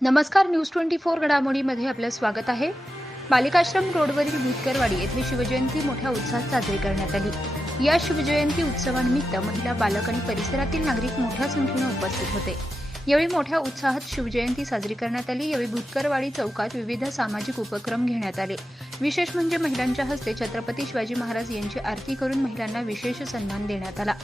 नमस्कार news twenty four घडामोडीमध्ये आपलं स्वागत आहे. बालिकाश्रम रोडवरील भूतकरवाडी येथे शिवजयंती मोठ्या उत्साहात साजरी करण्यात आली. या शिवजयंती उत्सवानिमित्त महिला बालक आणि परिसरातील नागरिक मोठ्या संख्येने उपस्थित होते. यावेळी मोठ्या उत्साहात शिवजयंती साजरी करण्यात आली. यावेळी भूतकरवाडी चौकात विविध सामाजिक उपक्रम घेण्यात आले. विशेष म्हणजे महिलांच्या हस्ते छत्रपती शिवाजी महाराज यांची आरती करून महिलांना विशेष सन्मान देण्यात आला.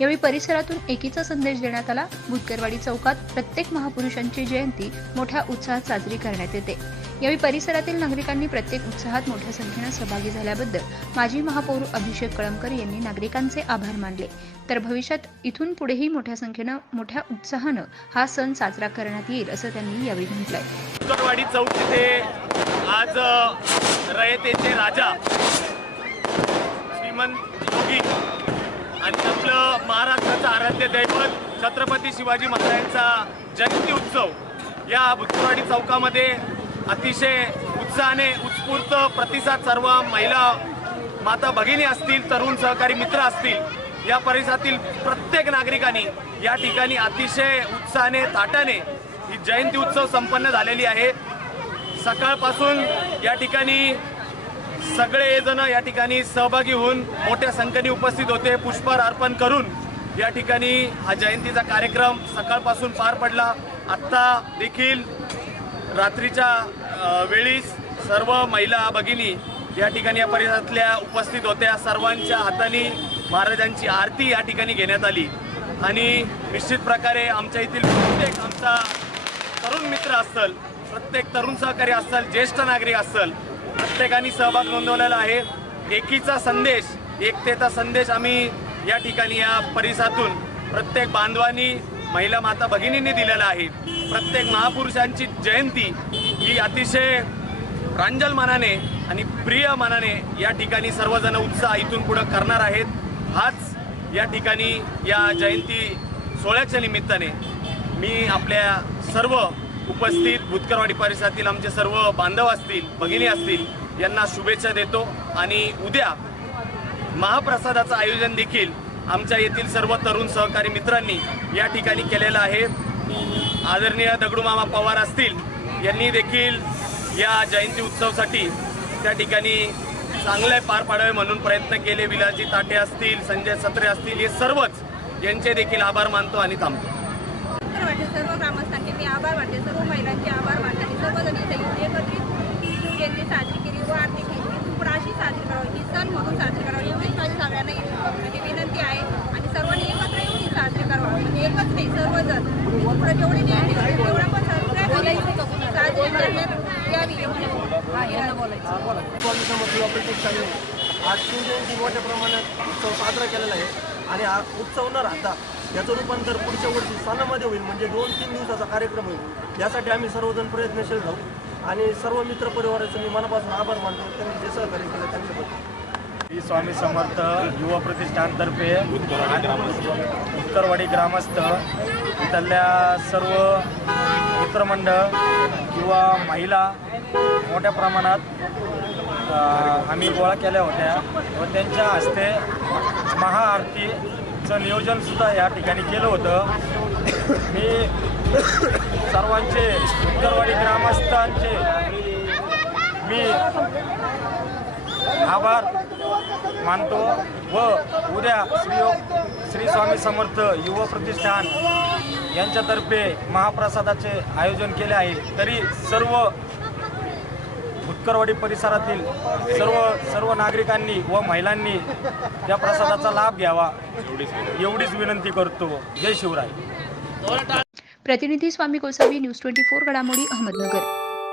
यावेळी परिसरातून एकीचा संदेश देण्यात आला. भूतकरवाडी चौकात प्रत्येक महापुरुषांची जयंती मोठ्या उत्साहात साजरी करण्यात येते. यावेळी परिसरातील नागरिकांनी प्रत्येक उत्साहात मोठ्या संख्येनं सहभागी झाल्याबद्दल माजी महापौर अभिषेक कळमकर यांनी नागरिकांचे आभार मानले. तर भविष्यात इथून पुढेही मोठ्या संख्येनं मोठ्या उत्साहानं हा सण साजरा करण्यात येईल असं त्यांनी यावेळी म्हटलंय. कुकरवाडी चौक तिथे आज रयतेचे राजा श्रीमंत योगी आणि आपलं महाराष्ट्राचं आराध्य दैवत छत्रपती शिवाजी महाराजांचा जयंती उत्सव या भुतकरवाडी चौकामध्ये अतिशय उत्साहाने उत्स्फूर्त प्रतिसाद सर्व महिला माता भगिनी असतील तरुण सहकारी मित्र असतील या परिसरातील प्रत्येक नागरिकांनी या ठिकाणी अतिशय उत्साहाने ताटाने ही जयंती उत्सव संपन्न झालेली आहे. सकाळपासून या ठिकाणी सगळेजण या ठिकाणी सहभागी होऊन मोठ्या संख्येने उपस्थित होते. पुष्पहार अर्पण करून या ठिकाणी हा जयंतीचा कार्यक्रम सकाळपासून पार पडला. आत्ता देखील रात्रीच्या वेळी सर्व महिला भगिनी या ठिकाणी या परिसरातल्या उपस्थित होत्या सर्वांच्या हाताने महाराजांची आरती या ठिकाणी घेण्यात आली. आणि निश्चित प्रकारे आमच्या येथील प्रत्येक आमचा तरुण मित्र असल प्रत्येक तरुण सहकारी असल ज्येष्ठ नागरिक असल प्रत्येकाने सहभाग नोंदवलेला आहे. एकीचा संदेश एकतेचा संदेश आम्ही या ठिकाणी या परिसरातून प्रत्येक बांधवांनी महिला माता भगिनींनी दिलेला आहे. प्रत्येक महापुरुषांची जयंती ही अतिशय प्रांजल मनाने आणि प्रिय मनाने या ठिकाणी सर्वजण उत्साह इथून पुढं करणार आहेत. हाच या ठिकाणी या जयंती सोहळ्याच्या निमित्ताने मी आपल्या सर्व उपस्थित भूतकरवाडी परिसरातील आमचे सर्व बांधव असतील भगिनी असतील यांना शुभेच्छा देतो. आणि उद्या महाप्रसादाचं आयोजन देखील आमच्या येथील सर्व तरुण सहकारी मित्रांनी या ठिकाणी केलेलं आहे. आदरणीय दगडूमामा पवार असतील यांनी देखील या जयंती उत्सवासाठी त्या ठिकाणी चांगले पार पाडावे म्हणून प्रयत्न केले. विलासजी ताटे असतील संजय सत्रे असतील हे सर्वच यांचे देखील आभार मानतो आणि थांबतो. सर्व ग्रामस्थांचे. मी आभार मानते सर्व महिलांचे आभार मानते आणि सर्वजण एकत्रित जयंती साजरी केली व आरती केली. अशी साजरी करावी ही सण म्हणून साजरी करावी एवढीच माझी सगळ्यांना म्हणजे विनंती आहे. आणि सर्वांनी एकत्र येऊन ही साजरी करावा. म्हणजे एकच नाही सर्वजण. पुढे जेवढी जयंती होईल तेवढा पण सगळ्या साजरी करण्यात यावी एवढी स्वामी समर्थ युवा प्रतिष्ठाने आज शिवजयंती मोठ्या प्रमाणात उत्सव साजरा केलेला आहे आणि हा उत्सव न राहता याचं रूपांतर पुढच्या वर्षी सणामध्ये होईल म्हणजे दोन तीन दिवसाचा कार्यक्रम होईल यासाठी आम्ही सर्वजण प्रयत्नशील राहू आणि सर्व मित्र परिवाराचं मी मनापासून आभार मानतो त्यांनी जे सहकार्य केलं त्यांच्याबद्दल श्री स्वामी समर्थ युवा प्रतिष्ठानतर्फे उत्तरवाडी ग्रामस्थ इथल्या सर्व मित्रमंडळ किंवा महिला मोठ्या प्रमाणात आम्ही गोळा केल्या होत्या व त्यांच्या हस्ते महाआरतीचं नियोजनसुद्धा या ठिकाणी केलं होतं. मी सर्वांचे उत्तरवाडी ग्रामस्थांचे मी आभार मानतो व उद्या श्री श्री स्वामी समर्थ युवा प्रतिष्ठान यांच्यातर्फे महाप्रसादाचे आयोजन केले आहे. तरी सर्व भुतकरवाडी परिसरातील सर्व सर्व नागरिकांनी व महिलांनी त्या प्रसादाचा लाभ घ्यावा. एवढीच विनंती करतो. जय शिवराय. प्रतिनिधी Swami Gosavi news twenty four घडामोडी अहमदनगर.